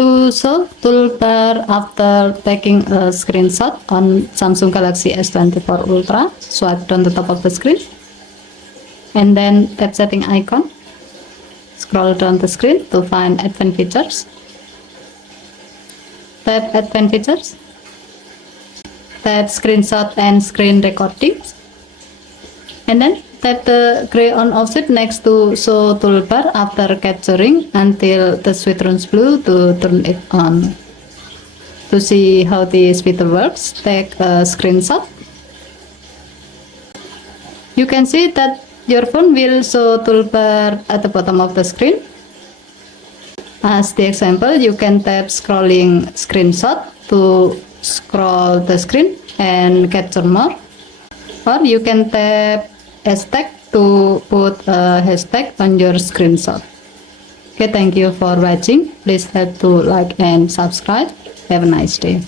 To show toolbar after taking a screenshot on Samsung Galaxy S24 Ultra, swipe down the top of the screen and then tap setting icon. Scroll down the screen to find advanced features. Tap advanced features. Tap screenshot and screen recording. And then tap the gray on offset next to show toolbar after capturing until the switch turns blue to turn it on. To see how this feature works, take a screenshot. You can see that your phone will show toolbar at the bottom of the screen. As the example, you can tap scrolling screenshot to scroll the screen and capture more. Or you can tap hashtag to put a hashtag on your screenshot. Okay, thank you for watching. Please help to like and subscribe. Have a nice day.